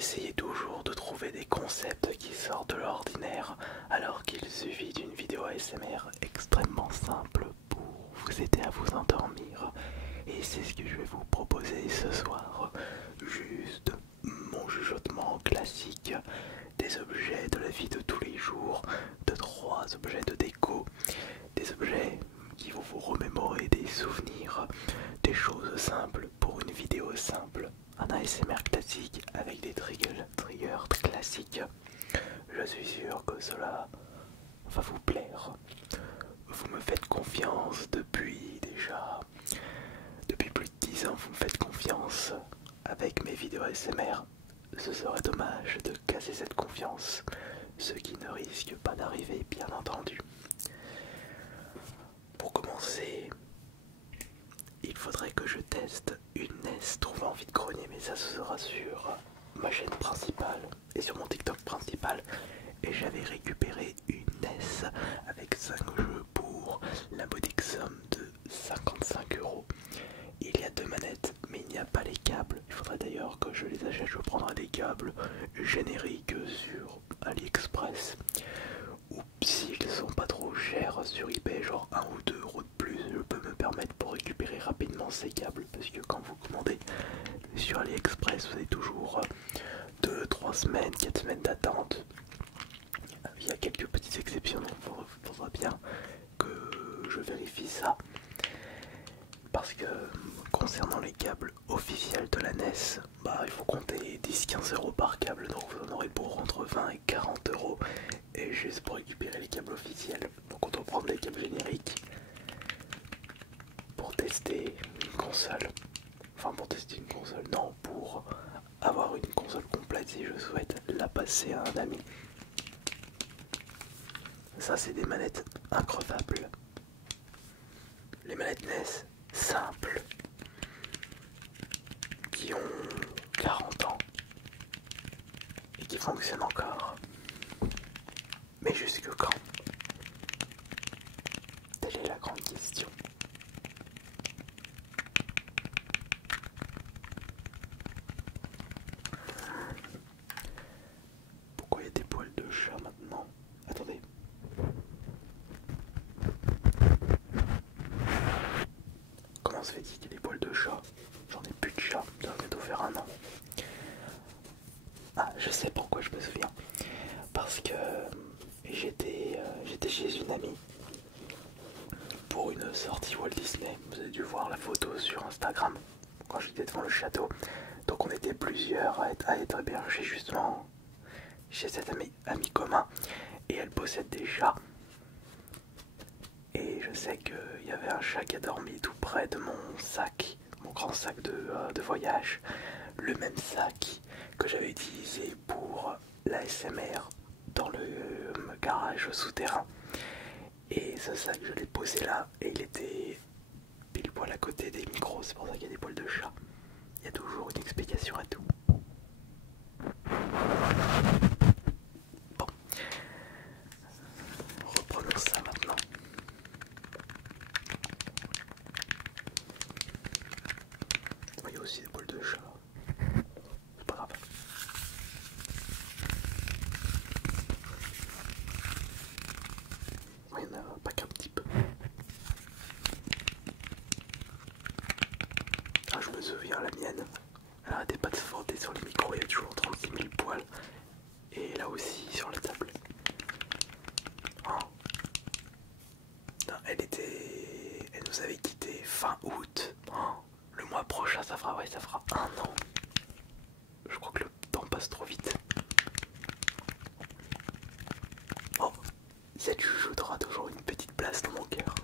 essayez toujours de trouver des concepts qui sortent de l'ordinaire alors qu'il suffit d'une vidéo ASMR extrêmement simple pour vous aider à vous endormir. Et c'est ce que je vais vous proposer ce soir. Juste mon chuchotement classique des objets de la vie de tous les jours, de 3 objets de déco, des objets qui vont vous remémorer des souvenirs, des choses simples pour une vidéo simple, un ASMR classique avec des triggers classiques. Je suis sûr que cela va vous plaire. Vous me faites confiance depuis plus de 10 ans, vous me faites confiance avec mes vidéos ASMR. Ce serait dommage de casser cette confiance, ce qui ne risque pas d'arriver bien entendu. Pour commencer, il faudrait que je teste une NES trouvant envie de grogner, mais ça ce sera sur ma chaîne principale et sur mon TikTok principal. Et j'avais récupéré une NES avec 5 jeux pour la modique somme de 55 €. Il y a 2 manettes, mais il n'y a pas les câbles. Il faudrait d'ailleurs que je les achète. Je prendrai des câbles génériques sur AliExpress. Ou s'ils sont pas trop chers sur eBay, genre 1 ou 2 € de plus, je peux me permettre pour récupérer rapidement ces câbles. Parce que quand vous commandez sur AliExpress, vous avez toujours 2, 3 semaines, 4 semaines d'attente. Il y a quelques petites exceptions, donc il faudra bien que je vérifie ça. Parce que concernant les câbles officiels de la NES, il faut compter 10-15 € par câble, donc vous en aurez pour entre 20 et 40 €. Et juste pour récupérer les câbles officiels, donc on doit prendre les câbles génériques pour tester une console. Enfin pour tester une console, non, pour avoir une console complète si je souhaite la passer à un ami. Ça c'est des manettes increvables. Les manettes NES simples qui ont 40 ans et qui fonctionnent encore. Mais jusque quand? Telle est la grande question. Pourquoi il y a des poils de chat maintenant? Attendez. Comment se fait-il qu'il y ait des poils de chat? J'en ai plus de chat, ça va bientôt faire 1 an. Ah, je sais pourquoi je me souviens. Parce que j'étais chez une amie pour une sortie Walt Disney. Vous avez dû voir la photo sur Instagram quand j'étais devant le château. Donc on était plusieurs à être hébergés justement chez cet ami commun. Et elle possède des chats. Et je sais qu'il y avait un chat qui a dormi tout près de mon sac, mon grand sac de voyage. Le même sac que j'avais utilisé pour l'ASMR dans le garage souterrain. Et ce sac, je l'ai posé là et il était pile poil à côté des micros. C'est pour ça qu'il y a des poils de chat. Il y a toujours une explication à tout. Bon, reprenons ça maintenant. Il y a aussi des poils de chat. C'est pas grave. Il n'y en a pas qu'un petit peu. Ah, je me souviens, la mienne, elle arrêtait pas de se frotter sur les micros, il y a toujours 36 000 poils. Et là aussi, sur la table. Oh. Non, elle nous avait quitté fin août. Oh. Le mois prochain, ça fera 1 an. Je crois que le temps passe trop vite. Oh, cette chouchoute aura toujours une petite place dans mon cœur.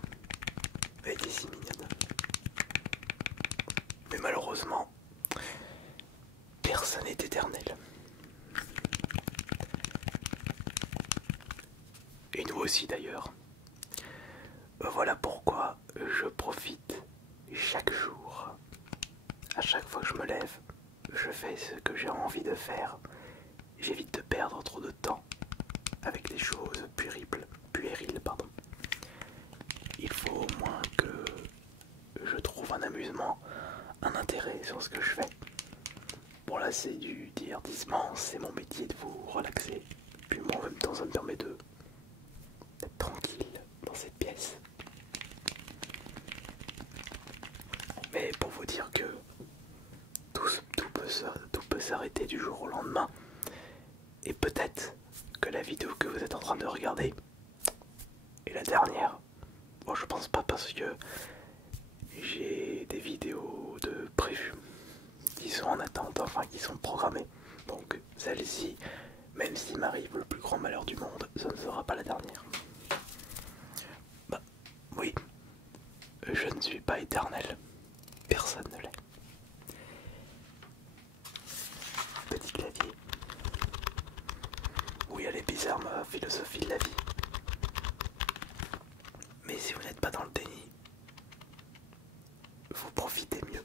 Elle était si mignonne. Mais malheureusement, personne n'est éternel. Et nous aussi d'ailleurs. Voilà pourquoi je profite chaque jour. À chaque fois que je me lève, je fais ce que j'ai envie de faire. J'évite de perdre trop de temps avec des choses puériles. Il faut au moins que je trouve un amusement, un intérêt sur ce que je fais. Bon là c'est du divertissement, c'est mon métier de vous relaxer. Puis moi en même temps ça me permet de d'être tranquille dans cette pièce. Mais pour vous dire que tout peut s'arrêter du jour au lendemain. Et peut-être que la vidéo que vous êtes en train de regarder est la dernière. Bon je pense pas parce que j'ai des vidéos de prévues qui sont en attente, enfin qui sont programmées. Donc celle-ci, même s'il m'arrive le plus grand malheur du monde, ça ne sera pas la dernière. Bah oui, je ne suis pas éternel. Personne ne l'est. Petit clavier. Oui, elle est bizarre ma philosophie de la vie. Mais si vous n'êtes pas dans le déni, vous profitez mieux.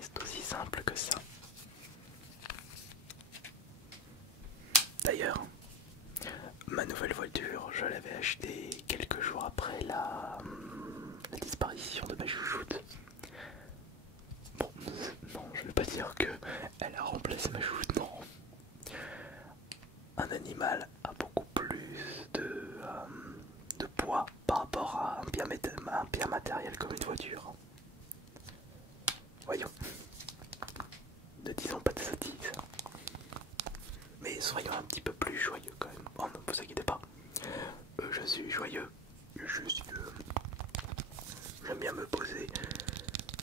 C'est aussi simple que ça. D'ailleurs, ma nouvelle voiture, je l'avais achetée quelques jours après la disparition de ma chouchoute. Bon, non, je ne vais pas dire que elle a remplacé ma chouchoute, non. Un animal a beaucoup plus de poids par rapport à un bien matériel comme une voiture. Voyons, ne disons pas de sottises. Mais soyons un petit peu plus joyeux quand même. Oh ne vous inquiétez pas, je suis joyeux. J'aime bien me poser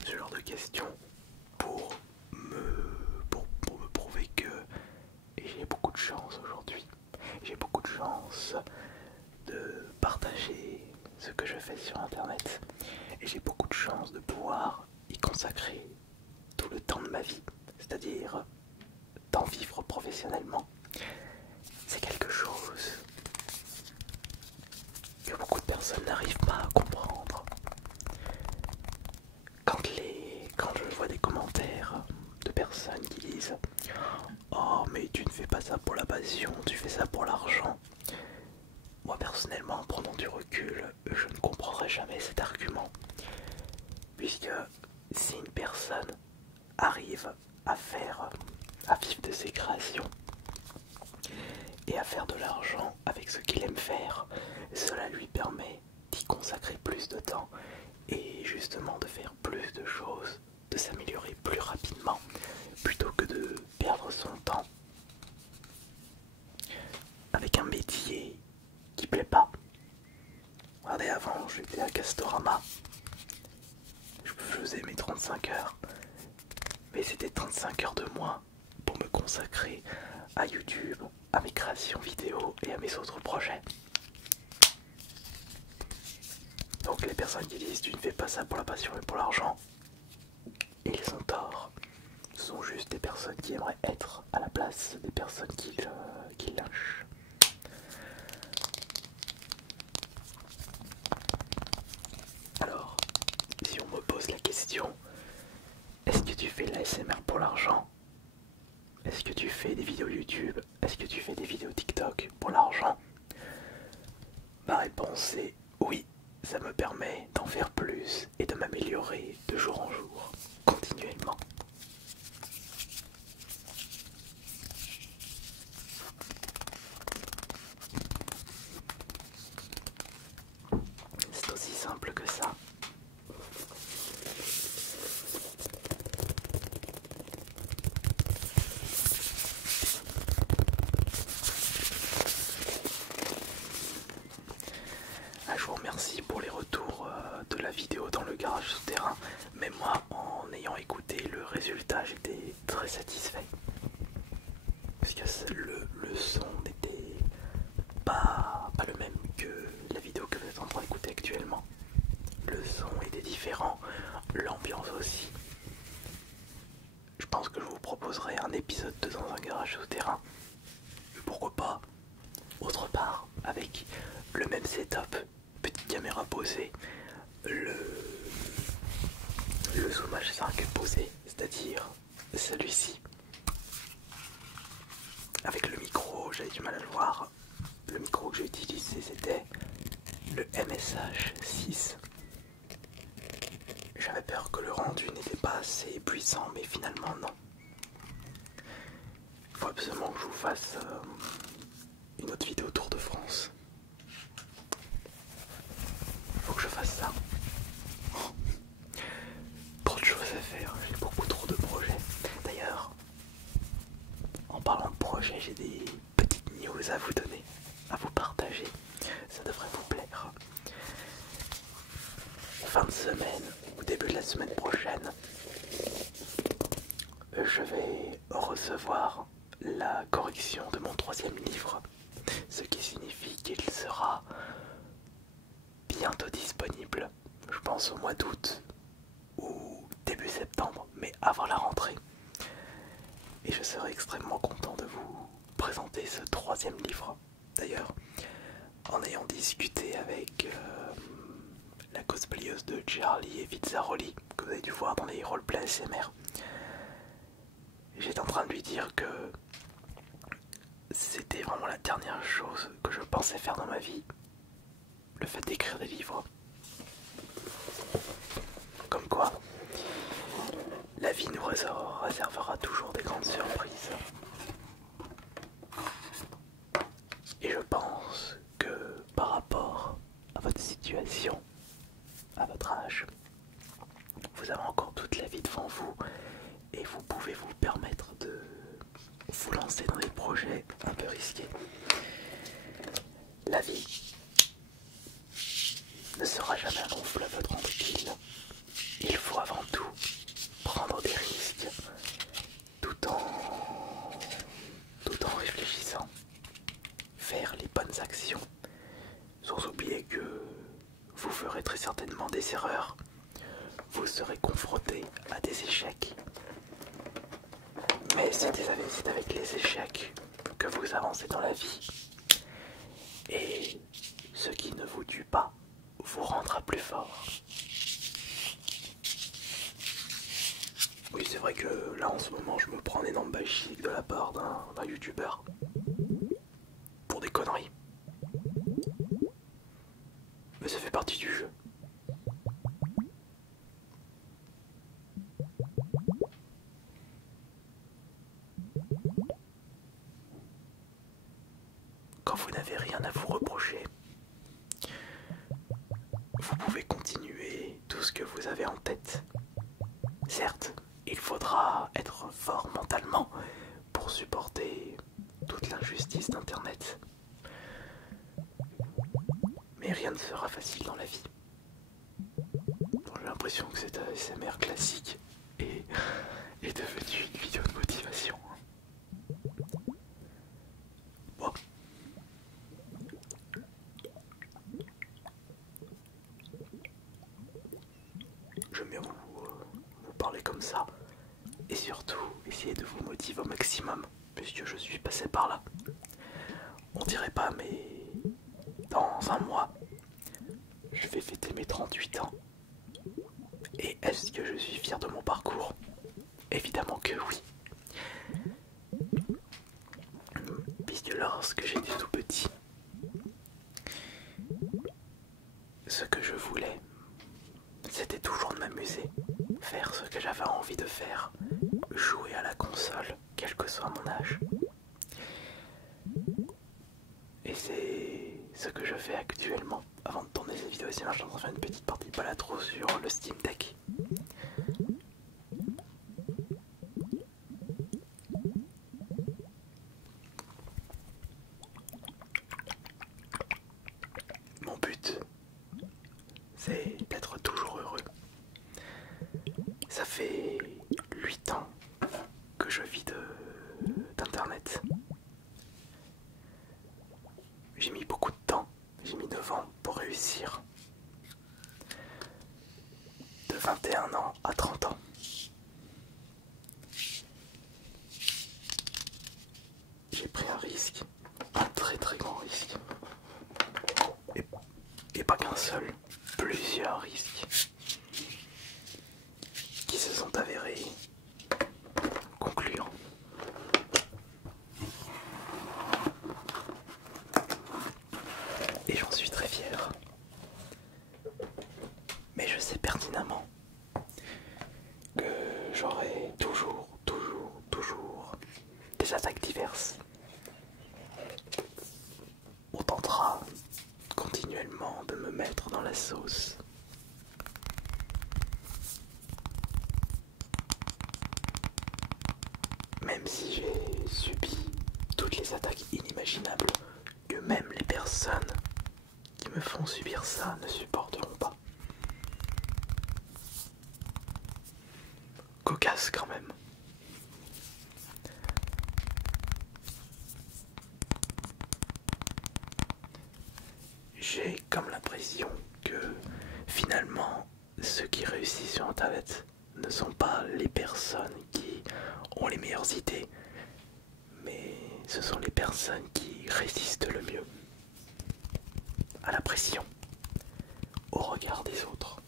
ce genre de questions pour pour me prouver que j'ai beaucoup de chance aujourd'hui. J'ai beaucoup de chance de partager ce que je fais sur internet. Et j'ai beaucoup de chance de pouvoir y consacrer tout le temps de ma vie. C'est-à-dire d'en vivre professionnellement. C'est quelque chose que beaucoup de personnes n'arrivent pas à comprendre. Quand je vois des commentaires de personnes qui disent «Oh mais tu ne fais pas ça pour la passion, tu fais ça pour l'argent». Moi personnellement, en prenant du recul, je ne comprendrai jamais cet argument. Puisque si une personne arrive à vivre de ses créations et à faire de l'argent avec ce qu'il aime faire, cela lui permet d'y consacrer plus de temps et justement de faire plus de choses, de s'améliorer plus rapidement plutôt que de perdre son temps avec un métier qui plaît pas. Regardez, avant j'étais à Castorama, je faisais mes 35 heures, mais c'était 35 heures de moins pour me consacrer à YouTube, à mes créations vidéo et à mes autres projets. Donc les personnes qui disent tu ne fais pas ça pour la passion mais pour l'argent, ils ont tort. Ce sont juste des personnes qui aimeraient être à la place des personnes qui lynchent. Alors, si on me pose la question, est-ce que tu fais la l'ASMR pour l'argent? Est-ce que tu fais des vidéos YouTube? Est-ce que tu fais des vidéos TikTok pour l'argent? Ma réponse est oui, ça me permet d'en faire plus et de m'améliorer de jour en jour, continuellement. C'est aussi simple que ça. Je vous remercie pour les retours de la vidéo dans le garage souterrain, mais moi, en ayant écouté le résultat, j'étais très satisfait. Parce que le son n'était pas le même que la vidéo que vous êtes en train d'écouter actuellement. Le son était différent, l'ambiance aussi. Je pense que je vous proposerai un épisode 2 dans un garage souterrain. Et pourquoi pas autre part, avec le même setup, petite caméra posée, le Zoom H5 posé, c'est-à-dire celui-ci. Avec le micro, j'avais du mal à le voir. Le micro que j'ai utilisé, c'était le MSH6. J'avais peur que le rendu n'était pas assez puissant, mais finalement non. Il faut absolument que je vous fasse une autre vidéo Tour de France. Il faut que je fasse ça. Oh. Trop de choses à faire, j'ai beaucoup trop de projets. D'ailleurs, en parlant de projets, j'ai des petites news à vous donner, à vous partager. Ça devrait vous plaire. Fin de semaine, au début de la semaine prochaine, je vais recevoir la correction de mon 3e livre, ce qui signifie qu'il sera bientôt disponible, je pense au mois d'août ou début septembre, mais avant la rentrée. Et je serai extrêmement content de vous présenter ce 3e livre. D'ailleurs, en ayant discuté avec la cosplayeuse de Charlie et Vizzaroli, que vous avez dû voir dans les roleplay ASMR, j'étais en train de lui dire que c'était vraiment la dernière chose que je pensais faire dans ma vie, le fait d'écrire des livres. Comme quoi, la vie nous réservera toujours des grandes surprises. Et je pense que par rapport à votre situation, à votre âge, vous avez encore toute la vie devant vous et vous pouvez vous permettre de vous lancer dans des projets un peu risqués. La vie ne sera jamais un long fleuve tranquille. Il faut avant tout prendre des risques tout en réfléchissant, faire les bonnes actions, sans oublier que vous ferez très certainement des erreurs, vous serez confronté à des échecs, mais c'est avec les échecs que vous avancez dans la vie, et ce qui ne vous tue pas vous rendra plus fort. Oui, c'est vrai que là en ce moment je me prends un énorme bâchique de la part d'un youtubeur pour des conneries. Mais ça fait partie du jeu. Quand vous n'avez rien à vous reprocher, vous pouvez continuer tout ce que vous avez en tête. Certes, il faudra être fort mentalement pour supporter toute l'injustice d'Internet. Mais rien ne sera facile dans la vie. J'ai l'impression que cette ASMR classique est devenue une vidéo de motivation. Bon. J'aime bien vous parler comme ça. Et surtout, essayer de vous motiver au maximum, puisque je suis passé par là. On dirait pas, mais dans un mois, je vais fêter mes 38 ans. Et est-ce que je suis fier de mon parcours? Évidemment que oui. Puisque lorsque j'étais tout petit, ce que je voulais, c'était toujours de m'amuser, faire ce que j'avais envie de faire, jouer à la console, quel que soit mon âge. Et c'est ce que je fais actuellement. Avant de tourner cette vidéo, je suis en train de faire une petite partie de Balatro sur le Steam Deck. Mon but, c'est d'être toujours heureux. Ça fait 8 ans que je vis d'internet. J'ai mis beaucoup de temps, j'ai mis 9 ans pour réussir. De 21 ans à 30 ans. J'ai pris un risque, un très très grand risque. Et pas qu'un seul, plusieurs risques qui se sont avérés concluants. Et j'en suis très fier. Mais je sais pertinemment que j'aurai toujours des attaques diverses. On tentera continuellement de me mettre dans la sauce. Même si j'ai subi toutes les attaques inimaginables que même les personnes qui me font subir ça ne supporteront pas. Cocasse quand même. J'ai comme l'impression que finalement ceux qui réussissent sur internet ne sont pas les personnes qui ont les meilleures idées, mais ce sont les personnes qui résistent le mieux à la pression, au regard des autres.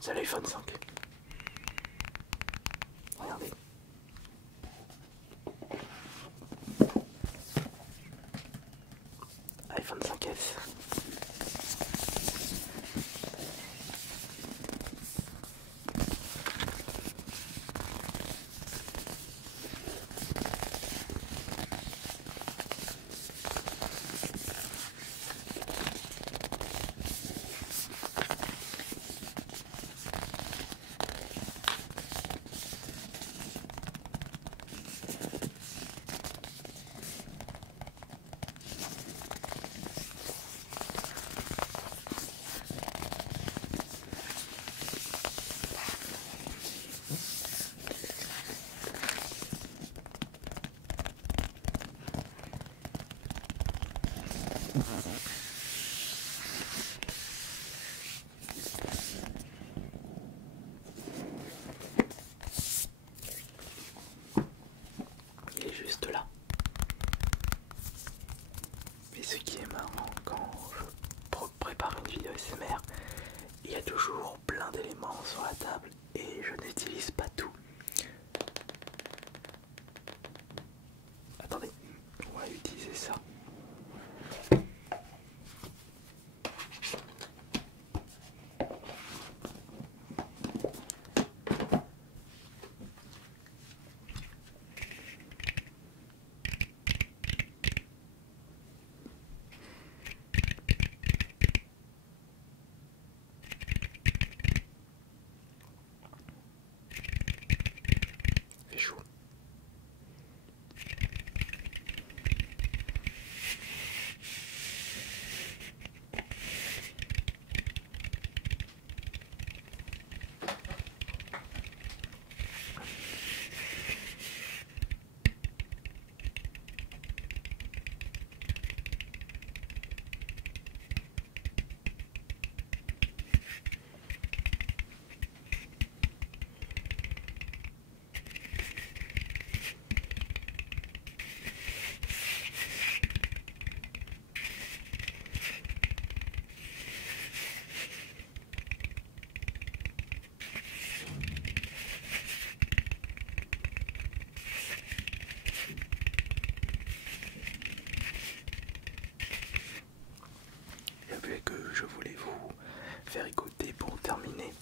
C'est l'iPhone 5. Regardez. iPhone 5S. Il est juste là. Et ce qui est marrant quand je prépare une vidéo SMR, il y a toujours plein d'éléments sur la table et je n'utilise pas tout. Attendez, on va utiliser ça. que je voulais vous faire écouter pour terminer.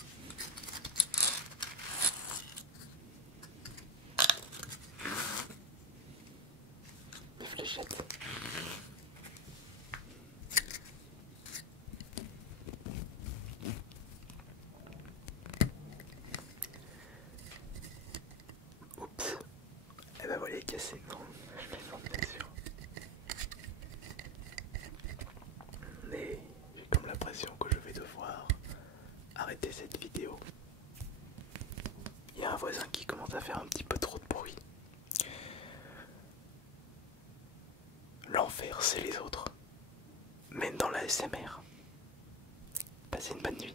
Les fléchettes. Oups. Eh ben voilà, il est cassé. Non, je plaisante bien sûr. Mais j'ai comme l'impression que je vais devoir arrêter cette vidéo. Il y a un voisin qui commence à faire un petit peu trop de bruit. L'enfer, c'est les autres. Même dans la SMR. Passez une bonne nuit.